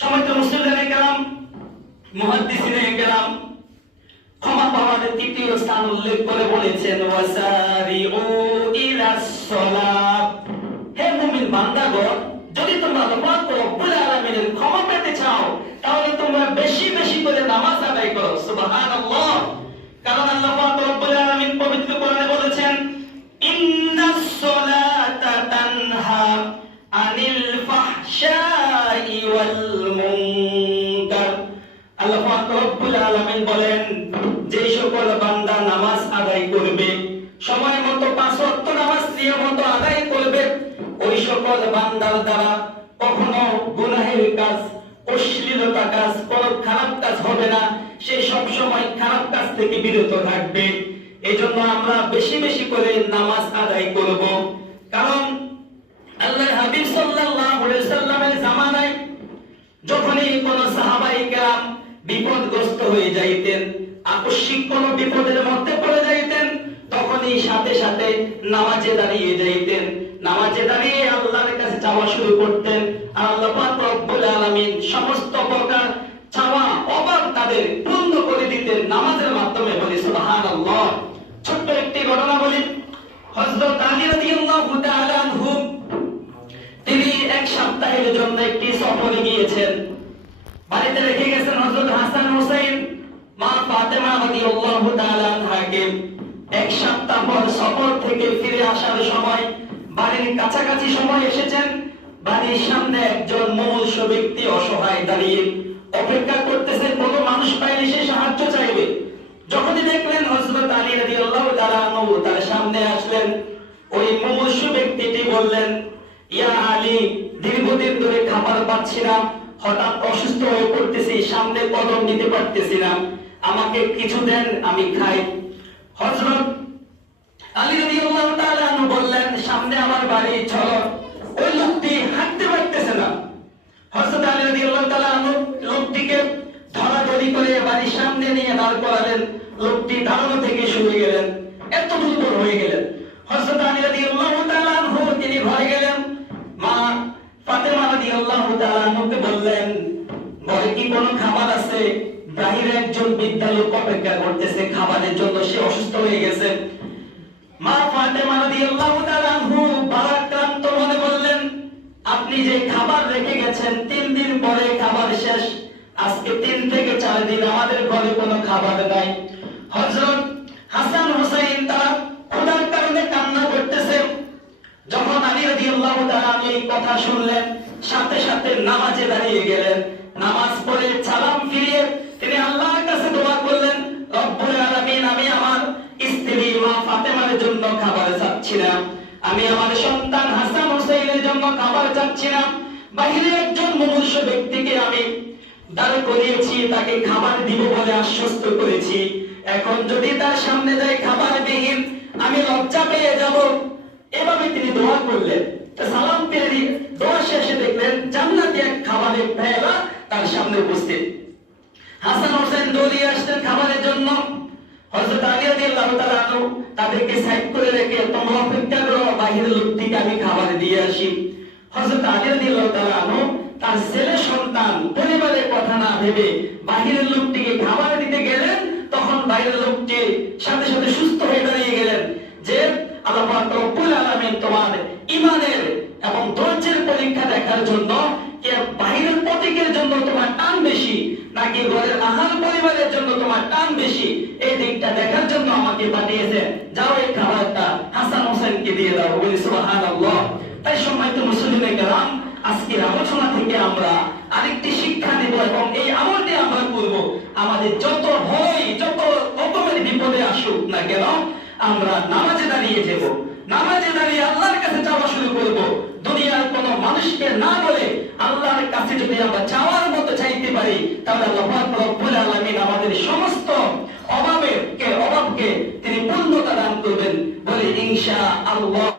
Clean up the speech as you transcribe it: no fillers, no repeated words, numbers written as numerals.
সমস্ত মুসলিমদের কেরাম, মুহাদ্দিসিনে কেরাম ক্ষমা পাওয়ার তৃতীয় স্থান উল্লেখ করে বলেছেন ওয়াসারিউ ইলাস সালাত। হে মুমিন বান্দাগণ, যদি তোমরা আল্লাহ রব্বুল আলামিনের ক্ষমা পেতে চাও তাহলে তোমরা বেশি বেশি করে নামাজ আদায় করো। সুবহানাল্লাহ। কারণ আল্লাহ রব্বুল আলামিন পবিত্র কোরআনে বলেছেন ইন্নাস সালাতা তানহা আনিল ফাহশাই ওয়াল মুনকার। আল্লাহ রব্বুল আলামিন বলেন, যে সকল বান্দা নামাজ আদায় করবে, সময় মতো 5 ওয়াক্ত নামাজ নিয়মিত আদায় করবে, ওই সকল বান্দার দ্বারা কখনো গুনাহের কাজ, অশ্লীলতা কাজ, কোন খারাপ কাজ হবে না। সে সব সময় খারাপ কাজ থেকে বিরত থাকবে। এজন্য আমরা বেশি বেশি করে নামাজ আদায় করব। কারণ আল্লাহর হাবিব সাল্লাল্লাহু আলাইহি সাল্লামের জামানায় যখনই কোন সাহাবায়ে কেরাম বিপদগ্রস্ত হয়ে যাইতেন, আকস্মিক কোন বিপদের মধ্যে পড়ে যাইতেন, তখনই সাথে সাথে নামাজে দাঁড়িয়ে যাইতেন। নামাজে দাঁড়িয়ে আল্লাহর কাছে চাওয়া শুরু করতেন। আর আল্লাহ পাক রব্বুল আলামিন সমস্ত প্রকার চাওয়া অভাব তাদের পূর্ণ করে দিতেন নামাজের মাধ্যমে। বলি সুবহানাল্লাহ। ছোট্ট একটি ঘটনা বলি। হযরত আলী রাদিয়াল্লাহু তাআলা আনহু তিনি এক সপ্তাহের জন্য একটি সফরে গিয়েছেন। বাড়িতে রেখে গেছেন হযরত হাসান হুসাইন, মা ফাতেমা রাদিয়াল্লাহু তাআলা আনহাকে। এক সপ্তাহ পর সফর থেকে ফিরে আসার সময় বাড়ির কাছাকাছি সময় এসেছেন। বাড়ির সামনে একজন মুমূর্ষ ব্যক্তি অসহায় দাঁড়িয়ে অপেক্ষা করতেছে, কোনো মানুষ পাইলে সে সাহায্য চাইবে। যখনই দেখলেন হযরত আলী রাদিয়াল্লাহু তাআলা আনহু তার সামনে আসলেন, ওই মুমূর্ষ ব্যক্তিটি বললেন, ইয়া আলী, দীর্ঘদিন ধরে খাবার পাচ্ছি না, হঠাৎ অসুস্থ হয়ে পড়তেছি, সামনে কদম নিতে পারতেছি না, আমাকে কিছু দেন, আমি খাই। হযরত আলী রাদিয়াল্লাহু তাআলা আনহু বললেন, সামনে আমার বাড়ি, চলো। ওই লোকটি হাঁটতে পারতেছে না। হযরত আলী রাদিয়াল্লাহু তাআলা আনহু লোকটিকে ধরাধরি করে বাড়ির সামনে নিয়ে দাঁড় করালেন। লোকটি দাঁড়ানো থেকে শুরু গেলেন, এত দুর্বল হয়ে গেলেন। হযরত আলী রাদিয়াল্লাহু তাআলা আনহু তিনি ভয় গেলেন। মা ফাতেমা রাদিয়াল্লাহু তাআলা আনহুকে বললেন, ঘরে কি কোনো খাবার আছে? বাহিরে একজন বৃদ্ধা লোক অপেক্ষা করতেছে খাবারের জন্য, সে অসুস্থ হয়ে গেছে। মা ফাতেমা রাদিয়াল্লাহু তাআলা আনহু ভারাক্রান্ত মনে বললেন, আপনি যে খাবার রেখে গেছেন 3 দিন পরে খাবার শেষ, আজকে 3 থেকে 4 দিন আমাদের ঘরে কোনো খাবার নাই। হযরত হাসান হুসাইন তারা ক্ষুধার কারণে কান্না করতেছে। যখন আলী রাদিয়াল্লাহু তাআলা এই কথা শুনলেন, সাথে সাথে নামাজে দাঁড়িয়ে গেলেন। নামাজ পড়ে সালাম ফিরিয়ে তিনি আল্লাহর কাছে দোয়া করলেন, রব্বুল আলামিন, আমি আমার স্ত্রী মা ফাতেমার জন্য খাবার চাচ্ছি না, আমি আমার সন্তান হাসান হুসাইনের জন্য খাবার চাচ্ছি না, বাহিরে একজন মুমূর্ষ ব্যক্তিকে আমি দাঁড় করিয়েছি, তাকে খাবার দিব বলে আশ্বস্ত করেছি। এখন যদি তার সামনে যাই খাবার বিহীন, আমি লজ্জা পেয়ে যাব। এভাবে তিনি দোয়া করলেন। সালাম ফিরিয়ে দোয়া শেষে দেখলেন জান্নাতি এক খাবারের পেয়ালা তার সামনে উপস্থিত। হাসান হোসেন দৌড়িয়ে আসতেন খাবারের জন্য। হযরত আলী রাদিয়াল্লাহু তাআলা আনহু তাদেরকে সাইড করে রেখে, তোমরা অপেক্ষা করো, বাহিরের লোকটিকে আমি খাবার দিয়ে আসি। হযরত আলী রাদিয়াল্লাহু তাআলা আনহু তার ছেলে সন্তান পরিবারের কথা না ভেবে বাহিরের লোকটিকে খাবার দিতে গেলেন। তখন বাইরের লোকটি সাথে সাথে সুস্থ হয়ে দাঁড়িয়ে গেলেন যে আল্লাহ পাক রব্বুল আলামিন তোমার ঈমানের এবং ধৈর্যের পরীক্ষা দেখার জন্য কে বাহিরের প্রতীকের জন্য তোমার টান বেশি নাকি ঘরের আহার পরিবারের জন্য তোমার টান বেশি, এই দিকটা দেখার জন্য আমাকে পাঠিয়েছে। যাও এই খাবারটা হাসান হোসেনকে দিয়ে দাও। বলি সুবহানাল্লাহ। তাই সম্মানিত মুসলিমে কেরাম, আজকের আলোচনা থেকে আমরা আরেকটি শিক্ষা নেব এবং এই আমলটি আমরা করব। আমাদের যত ভয়, যত রকমের বিপদে আসুক না কেন, আমরা নামাজে দাঁড়িয়ে যাব। নামাজে দাঁড়িয়ে আল্লাহর কাছে চাওয়া শুরু করব। দুনিয়ার কোনো মানুষকে না বলে আল্লাহর কাছে যদি আমরা চাওয়া